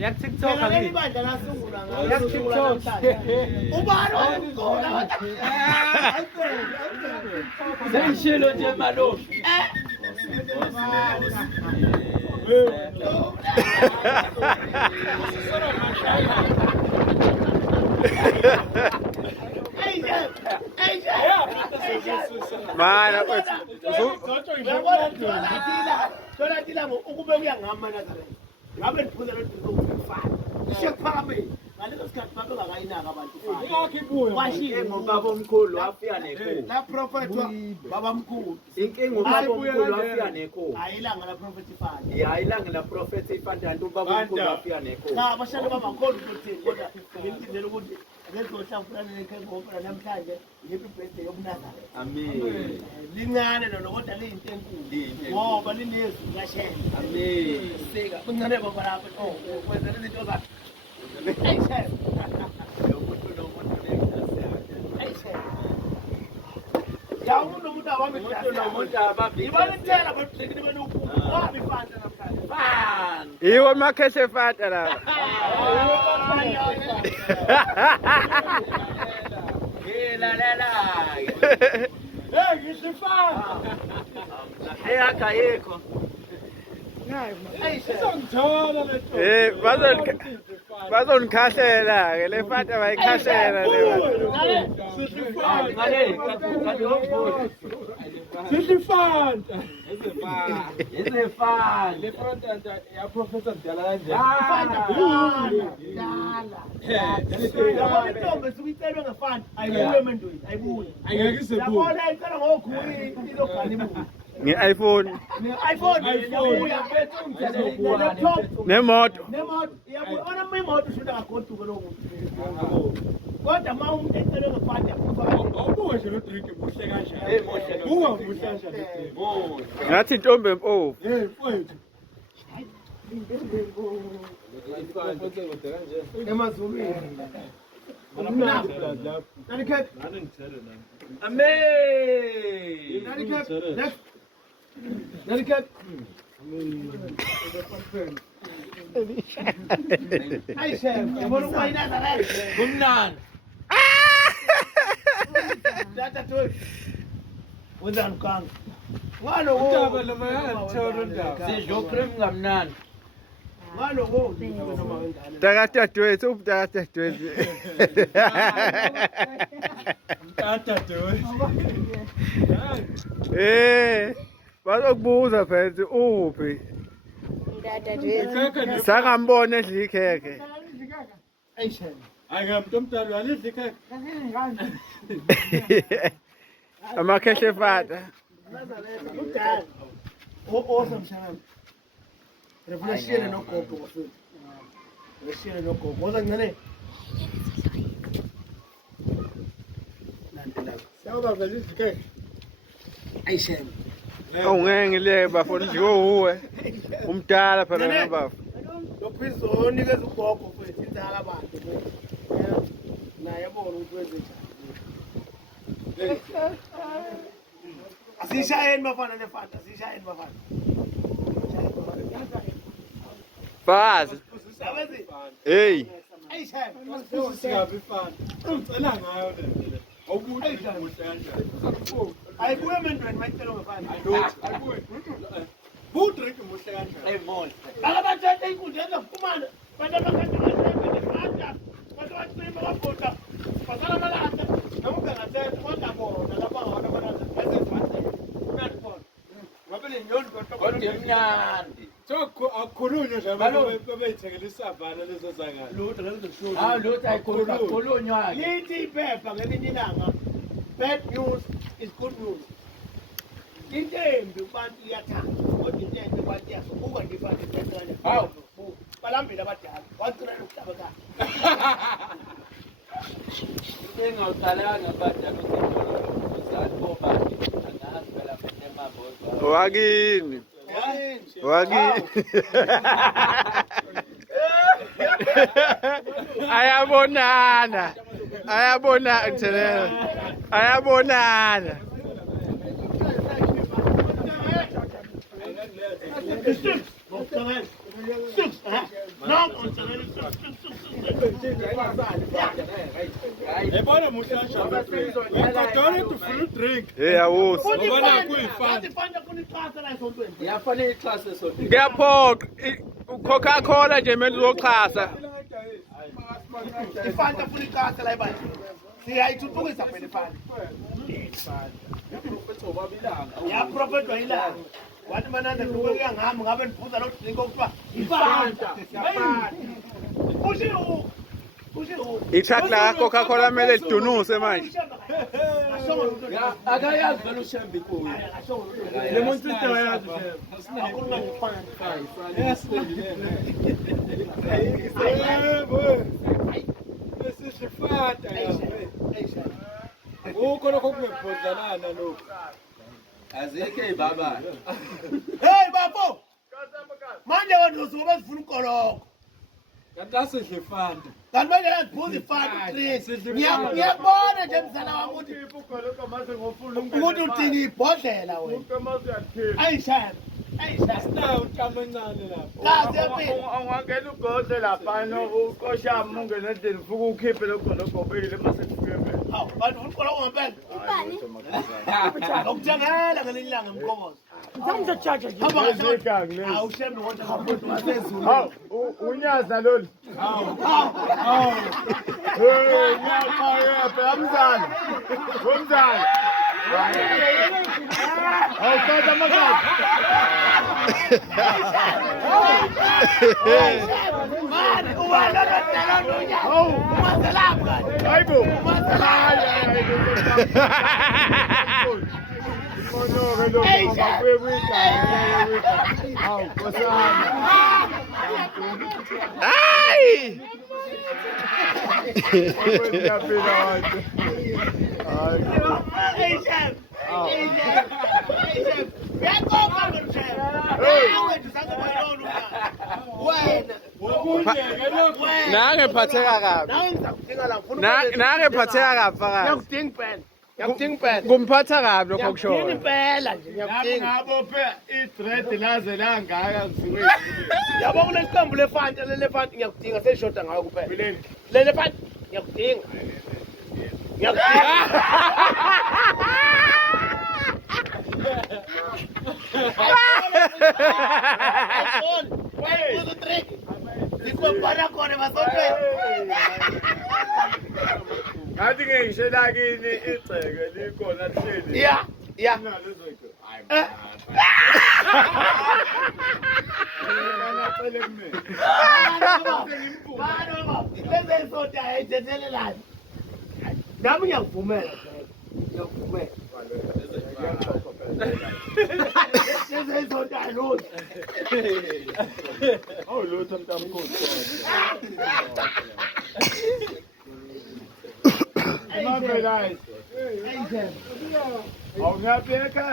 Ya TikTok leli angithi. bandla lasungula Ya TikTok. ubani owukhona Sengishilo nje malofu. Mana thola thina ukube kuya ngami Nazareth ngabe niphuza lokufana shekuphakameni ngaleso sikhathi babe ngakayinaka abantu Washiye ngobaba omkhulu wafika nekho. la prophet baba mkhulu Inkinga ubaba omkhulu wafika nekho. ayilanga la prophet ifana Ya ilanga la prophet ifantanda ubaba omkhulu wafika nekho. cha abashali bangakhona ukuthi kodwa ngimcindela ukuthi ngezohlafuna nekhengopha namhlanje ngibe birthday yobuNazareth Amen. lincane lona kodwa liyinto enkulu ngoba linezwi lashela Amen. sika kuncane baba lapha kwenza izinto zakhe ya umuntu nomuntu abambe Umuntu abambe ibalithela batriki nibe nokuphuma wabi fanta namhlanje fanta iwo makheshe fata la. hey ngisifana Ayikho. Bazonikhahlela ke le fata bayikhahlela le. Sifanta. Ezefana. Le fanta ya professor Dala kanje. yabona intombi sukuyitshelwe ngefanta ayibuye emendweni ayibuye Angeke sebuye. yabona icela ngokuyi izogana ibuye Nge-iPhone ne-iPhone iyabuya ne-laptop nemoto. nemoto iyabuya ona imoto ushuda kagoduke lo muntu kodwa ma umuntu ecelwe ngefanta Awuboshe lo drink muhle kanjani. Buka muhle kanjani. Ngathi intombi empofu. Hey mfowethu. emazulwini nanikhet Amen. nanikhet hayi chef yabona ukuyinazareth Kumnandi. tata tu wenzani kanga ngalo Undaba lo mayangithola undaba. Sidlo cream ngamnandi. ngalo noma wengane Takatadwethu ubtakatadwethu. Tata doy. Bazokubuza phela uphi. Sakambona edla ikhekhe. hayi chef Akamuntu omdala walidla ikhaya. Amakheshe fata. kudala osamshana reflashele nogogo wafuna reflashele nogogo woza ngane Sawuba vele ikhaya. hayi chef Awungeke le bafona nje uwe. Umdala phela ngabafu. lophizoni nikeza ugogo mfethu indala abantu naye yabona ukuthi wenze njani asishayeni bafana nefanta asishayeni bafana Fazi. yabazi Hey. hayi chef Siyabifana. Ucela ngayo le. Awubuthi muhle kanjani. ayibuye emendweni mayicela ngefana Ayibuthi. Bu drink muhle kanjani. Emuhle. akabathatha inkundla ezokuphumana bantu abakhathaaaaaa bantu bacima babhuda basala amalanda namubhengathetha kodwa bona lapha ngabona amalanda ezefanele khona ngabe le nyoni Kodwa emnandi. So akukhulunywa nje abantu bebeyithengela isavana lezo zangana. lutho ngezeshow Hawu lutho ayikhulunywa ke. lithi iphepha ngelinye ilanga bad news is good news into embi abantu iyathanda kodwa into embi abantu iyasobuka ndifane isencane Hawu. balambile abadala wagcina nokuhlaba kanye Engawuqalanga badla bezizali bobani. Angazi phela emabhodwa. Wakini. Wakini. Ayabonana. Ayabonana Thelela. Ayabonana. nonke ngicela Yabona muhle ashaba. Ngiyadona ufuna drink. Hey awusi. Ngoba kuyifana. ifanta funa ixhasa la esontweni Yafanele ixhase esontweni. Ngiyaphoqa Coca-Cola nje manje uzoxhasa. ifanta funa ixhasa la ebandla siyayithuthukisa phela ifanta yaprofethwa yilanga wathi manana ngibeka ngami ngabe niphuza lo drink okuthiwa ifanta kushiwo Itruck la Coca-Cola mele lidunuse manje. Akayazi vele ushembe kuyo. Le Monster yazi. Esifata yawe. Ukho lokho kungephodlana lokho. Azike baba. hey bafo manje wena uzoba zifuna ukoloko Kanti asidlefanda. kanti manje yaziphuza ifanta drink ngiyabona nje mzala wami ukuthi udinga ibhodlela wena ayishaya Nawu utama encane lapho. kazi yaphila Ungangena ugodle lapha uqoshama ungene endlini ufuke ukhiphe lokho lokobile mase kufike phela. hawu bantu ufuna ukoloko ngempela ngokuthangela ngelinye ilanga emkobozo hawu shembe kodwa kamuntu wasezulu Hawu unyaza lolu. hawu Hey nyaza phela mzana. Womzana. Hawu fata makati. mani uwalolodela lunya umazelapho kani Hayibo. Hey, Hawu kosana. Ay! Uyaphila wonke. hey chef hey chef uyaqoqa lo chef hawu ndisangabona wena wena Nange phatheka kabi. nawe ngizakudinga la ngifuna Nange phatheka kabi fakazi. ngiyakudinga phela ngiyakudinga phela Kumphatha kabi lokho ngiyakudinga kushoyo. impela nje ngiyakudinga Ngabophe i-thread laze langaka ngisuke. yabo kule siqembu lefanta lelefanta ngiyakudinga seshoda ngayo kuphela lelefanta ngiyakudinga Ngathi ngisho la kini igceke likhona lihleli. Yeah, yeah. Ngicela kumina. Nami ngiyakuvumela ngiyakuvumela sezizonda lutho Awu lutho mntamkhulu. Mama guys. Awu ngiyabheka